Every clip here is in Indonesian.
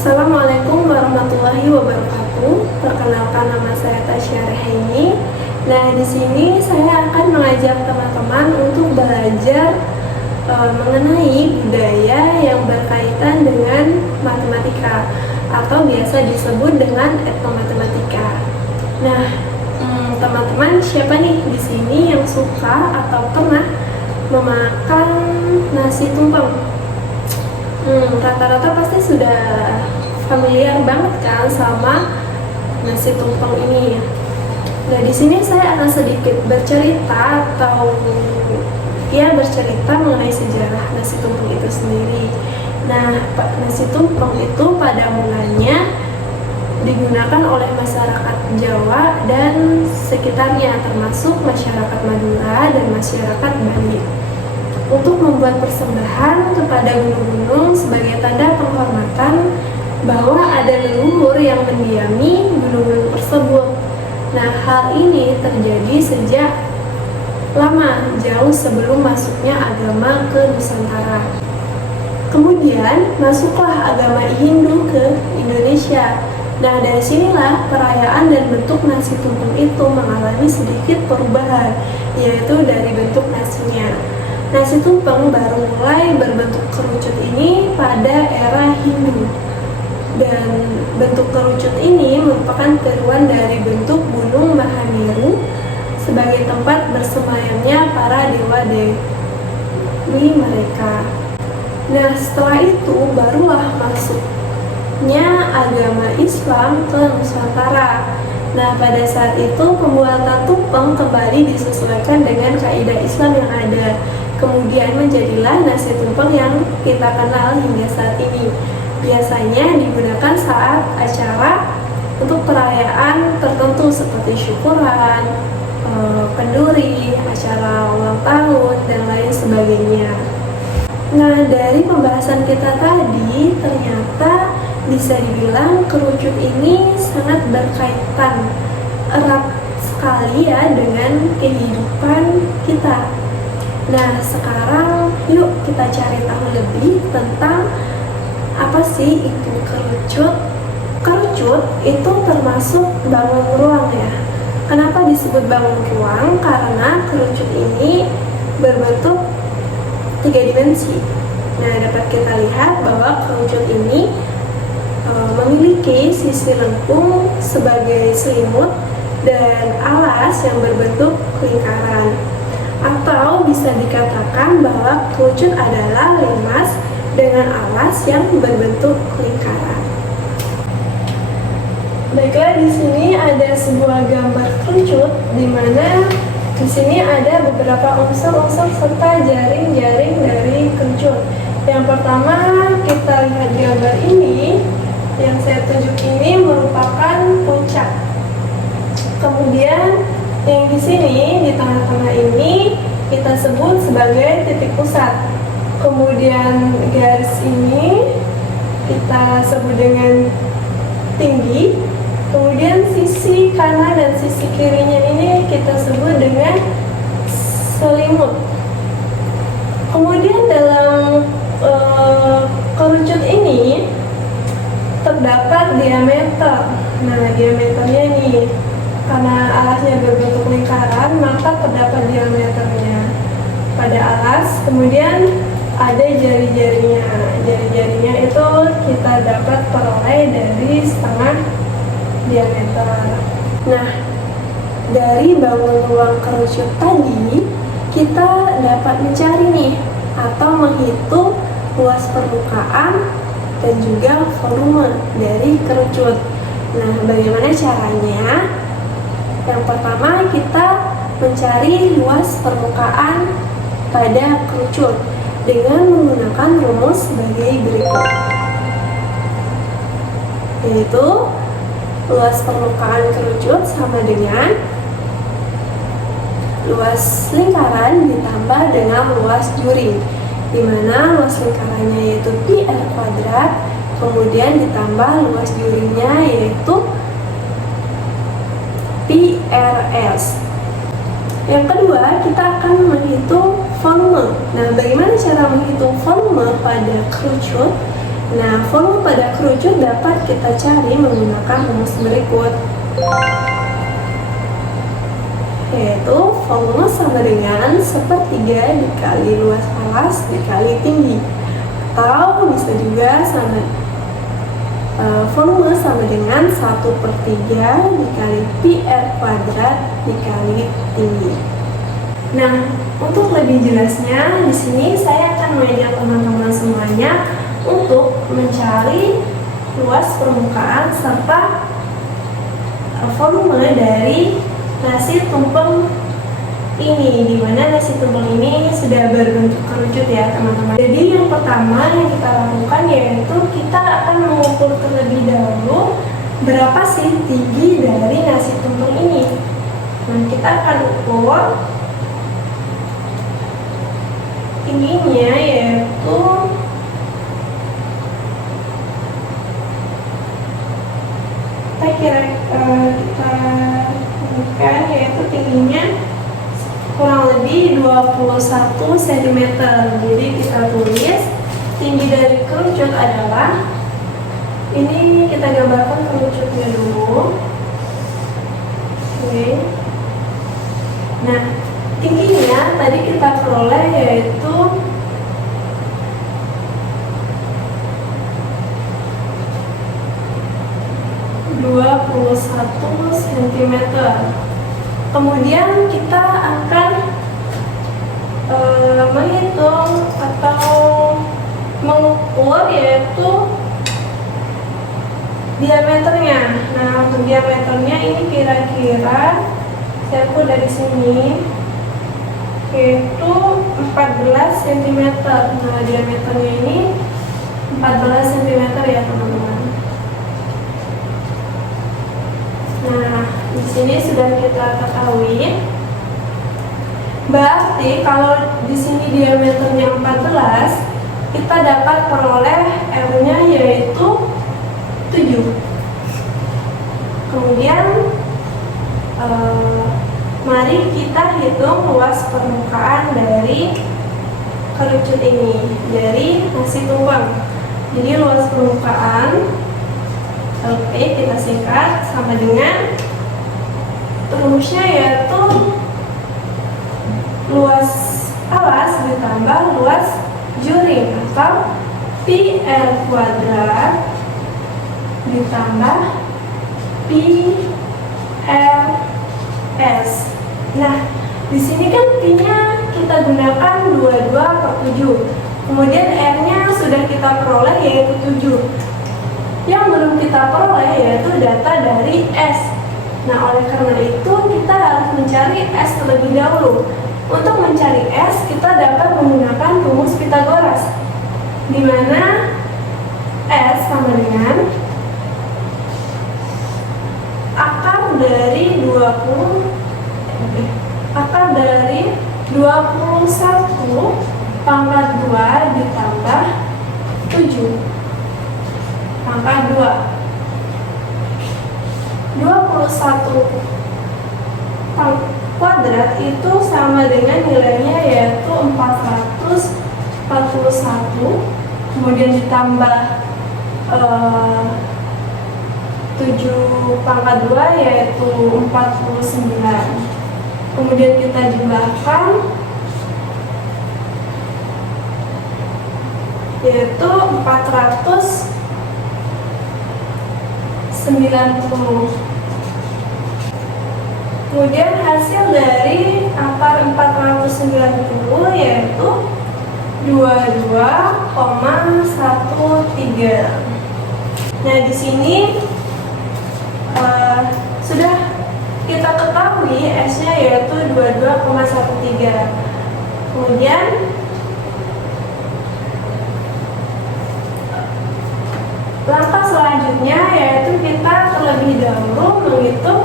Assalamualaikum warahmatullahi wabarakatuh. Perkenalkan, nama saya Tasya Rehaini. Nah, di sini saya akan mengajak teman-teman untuk belajar mengenai budaya yang berkaitan dengan matematika atau biasa disebut dengan etnomatematika. Nah, teman-teman siapa nih di sini yang suka atau pernah memakan nasi tumpeng? Rata-rata pasti sudah familiar banget kan sama nasi tumpeng ini. Nah, di sini saya akan sedikit bercerita bercerita mengenai sejarah nasi tumpeng itu sendiri. Nah, nasi tumpeng itu pada mulanya digunakan oleh masyarakat Jawa dan sekitarnya, termasuk masyarakat Madura dan masyarakat Bali, untuk membuat persembahan kepada gunung-gunung sebagai tanda penghormatan bahwa ada leluhur yang mendiami gunung-gunung tersebut. Nah, hal ini terjadi sejak lama, jauh sebelum masuknya agama ke Nusantara. Kemudian masuklah agama Hindu ke Indonesia. Nah, dari sinilah perayaan dan bentuk nasi tumpeng itu mengalami sedikit perubahan, yaitu dari bentuk nasinya. Nasi tumpeng baru mulai berbentuk kerucut ini pada era Hindu, dan bentuk kerucut ini merupakan tiruan dari bentuk Gunung Mahameru sebagai tempat bersemayamnya para dewa-dewi mereka. Nah, setelah itu barulah masuknya agama Islam ke Nusantara. Nah, pada saat itu pembuatan tumpeng kembali disesuaikan dengan kaidah Islam yang ada. Kemudian menjadilah nasi tumpeng yang kita kenal hingga saat ini. Biasanya digunakan saat acara untuk perayaan tertentu seperti syukuran, kenduri, acara ulang tahun, dan lain sebagainya. Nah, dari pembahasan kita tadi, ternyata bisa dibilang kerucut ini sangat berkaitan erat sekali ya dengan kehidupan kita. Nah, sekarang yuk kita cari tahu lebih tentang apa sih itu kerucut. Kerucut itu termasuk bangun ruang ya. Kenapa disebut bangun ruang? Karena kerucut ini berbentuk 3 dimensi. Nah, dapat kita lihat bahwa kerucut ini memiliki sisi lengkung sebagai selimut dan alas yang berbentuk lingkaran. Atau bisa dikatakan bahwa kerucut adalah limas dengan alas yang berbentuk lingkaran. Baiklah, di sini ada sebuah gambar kerucut di mana di sini ada beberapa unsur-unsur serta jaring-jaring dari kerucut. Yang pertama, kita lihat gambar ini. Yang saya tunjuk ini merupakan puncak. Kemudian yang di sini di tengah-tengah ini kita sebut sebagai titik pusat. Kemudian garis ini kita sebut dengan tinggi. Kemudian sisi kanan dan sisi kirinya ini kita sebut dengan selimut. Kemudian dalam kerucut ini terdapat diameter. Nah, diameternya ini karena alasnya berbentuk lingkaran, maka terdapat diameternya pada alas. Kemudian ada jari-jarinya. Jari-jarinya itu kita dapat peroleh dari setengah diameter. Nah, dari bangun ruang kerucut tadi, kita dapat mencari nih atau menghitung luas permukaan dan juga volume dari kerucut. Nah, bagaimana caranya? Yang pertama, kita mencari luas permukaan pada kerucut dengan menggunakan rumus sebagai berikut, yaitu luas permukaan kerucut sama dengan luas lingkaran ditambah dengan luas juri, di mana luas lingkarannya yaitu pi r kuadrat, kemudian ditambah luas jurinya yaitu pi rs. Yang kedua, kita akan menghitung volume. Nah, bagaimana cara menghitung volume pada kerucut? Nah, volume pada kerucut dapat kita cari menggunakan rumus berikut, yaitu volume sama dengan 1/3 dikali luas alas dikali tinggi, atau bisa juga volume sama dengan 1/3 dikali pi r kuadrat dikali tinggi. Nah, untuk lebih jelasnya di sini saya akan mengajak teman-teman semuanya untuk mencari luas permukaan serta volume dari nasi tumpeng ini, di mana nasi tumpeng ini sudah berbentuk kerucut ya teman-teman. Jadi yang pertama yang kita lakukan yaitu kita akan mengukur terlebih dahulu berapa sih tinggi dari nasi tumpeng ini. Nah, kita akan ukur tingginya yaitu kita temukan yaitu tingginya kurang lebih 21 cm. Jadi kita tulis tinggi dari kerucut adalah, ini kita gambarkan kerucutnya dulu. Oke. Nah, tingginya tadi kita peroleh yaitu 21 cm. Kemudian kita akan menghitung atau mengukur yaitu diameternya. Nah, untuk diameternya ini kira-kira saya ukur dari sini yaitu 14 cm. Nah, diameternya ini 14 cm ya teman-teman. Nah, di sini sudah kita ketahui. Berarti kalau di sini diameternya 14, kita dapat peroleh R-nya yaitu 7. Kemudian mari kita hitung luas permukaan dari kerucut ini, dari nasi tumpeng. Jadi luas permukaan LP kita singkat sama dengan rumusnya yaitu luas alas ditambah luas juring atau pi r kuadrat ditambah pi r s. Nah, di sini kan pi-nya kita gunakan 22/7. Kemudian r-nya sudah kita peroleh yaitu 7. Yang belum kita peroleh yaitu data dari S. Nah, oleh karena itu kita harus mencari S terlebih dahulu. Untuk mencari S, kita dapat menggunakan rumus Pythagoras, di mana S sama dengan akar dari 21 pangkat 2 ditambah 7 pangkat 2. 21 kuadrat itu sama dengan nilainya yaitu 441, kemudian ditambah 7 pangkat 2 yaitu 49. Kemudian kita jumlahkan yaitu 490. Kemudian hasil dari akar 490 yaitu 22,13. Nah, di sini sudah kita ketahui S-nya yaitu 22,13. Kemudian langkah selanjutnya yaitu kita terlebih dahulu menghitung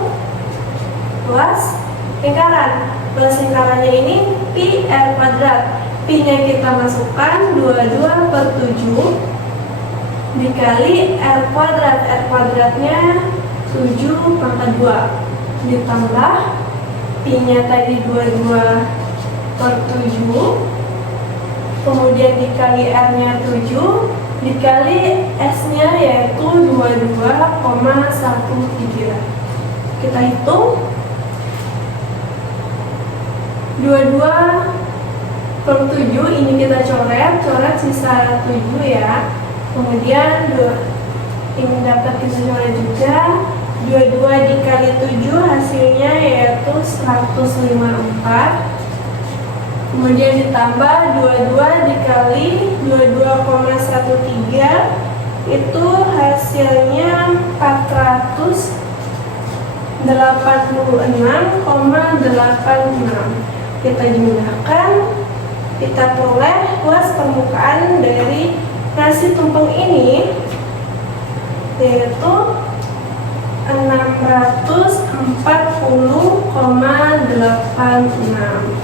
luas lingkaran. Luas lingkarannya ini pi r kuadrat. Pi-nya kita masukkan 22/7 dikali r kuadrat. R kuadratnya 7 pangkat 2 ditambah pi-nya tadi 22/7, kemudian dikali r-nya 7 dikali S-nya yaitu 22,13. Kita hitung 22/7 ini kita coret sisa 7 ya. Kemudian ini dapat kita coret juga. 22 dikali 7 hasilnya yaitu 154. Kemudian ditambah 22 dikali 22,13 itu hasilnya 486,86. Kita jumlahkan, kita peroleh luas permukaan dari nasi tumpeng ini yaitu 640,86.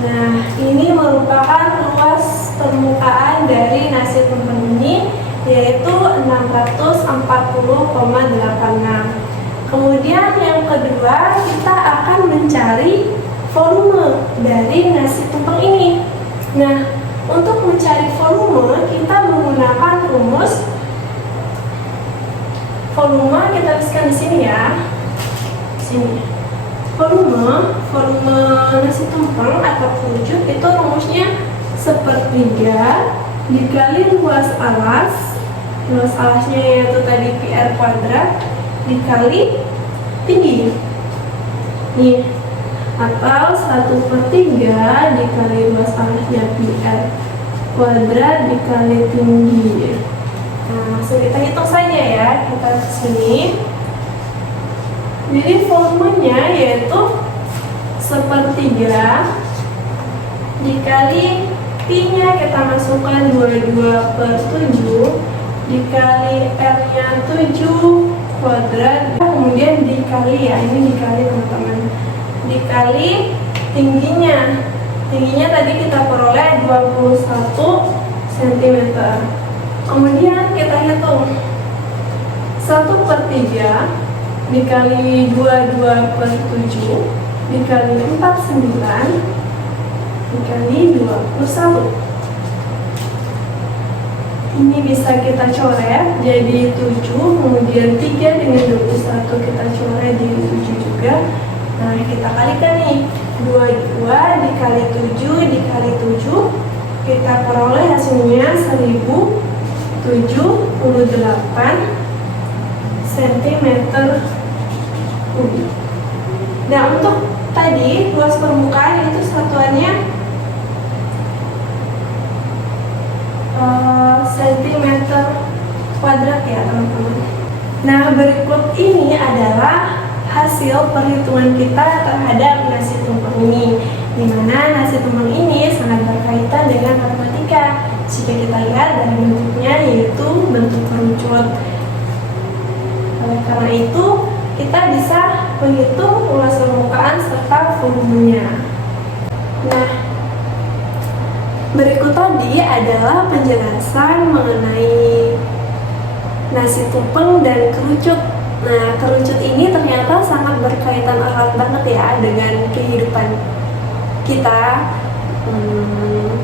Nah, ini merupakan luas permukaan dari nasi tumpeng ini yaitu 640,86. Kemudian yang kedua, kita akan mencari volume dari nasi tumpeng ini. Nah, untuk mencari volume kita menggunakan rumus volume. Kita tuliskan di sini ya. Sini. Volume nasi tumpeng atau kerucut itu rumusnya 1/3 dikali luas alas. Luas alasnya yaitu tadi PR kuadrat dikali tinggi. Nih, atau 1/3 dikali luas alasnya PR kuadrat dikali tinggi. Nah, langsung kita hitung saja ya. Kita kesini. Jadi volumenya yaitu 1/3 dikali P-nya kita masukkan 22/7 dikali R-nya 7 kuadrat, kemudian dikali ya, ini dikali teman-teman, dikali tingginya. Tingginya tadi kita peroleh 21 cm. Kemudian kita hitung 1/3 dikali 22/7 dikali 49 dikali 21. Ini bisa kita coret jadi 7, kemudian 3 dengan 21 kita coret jadi 7 juga. Nah, kita kalikan nih, 22 dikali 7 dikali 7, kita peroleh hasilnya 1078 cm kubik. Nah, untuk tadi luas permukaan itu satuannya cm kuadrat ya teman-teman. Nah, berikut ini adalah hasil perhitungan kita terhadap nasi tumpeng ini, dimana nasi tumpeng ini sangat berkaitan dengan matematika. Jika kita lihat dari bentuknya yaitu bentuk kerucut. Oleh karena itu, kita bisa menghitung luas permukaan serta volumenya. Nah, berikut tadi adalah penjelasan mengenai nasi tumpeng dan kerucut. Nah, kerucut ini ternyata sangat berkaitan erat banget ya dengan kehidupan kita.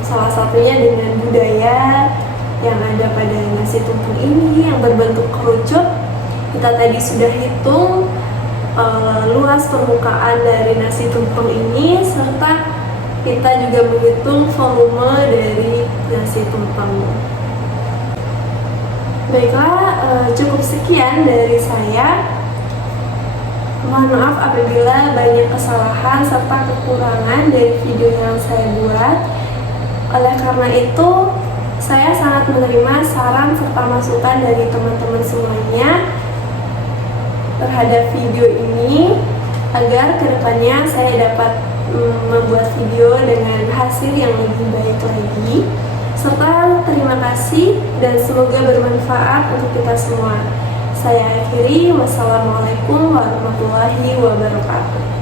Salah satunya dengan budaya yang ada pada nasi tumpeng ini yang berbentuk kerucut. Kita tadi sudah hitung luas permukaan dari nasi tumpeng ini, serta kita juga menghitung volume dari nasi tumpeng. Baiklah, cukup sekian dari saya. Mohon maaf apabila banyak kesalahan serta kekurangan dari video yang saya buat. Oleh karena itu, saya sangat menerima saran serta masukan dari teman-teman semuanya terhadap video ini, agar kedepannya saya dapat membuat video dengan hasil yang lebih baik lagi. Serta terima kasih dan semoga bermanfaat untuk kita semua. Saya akhiri, wassalamualaikum warahmatullahi wabarakatuh.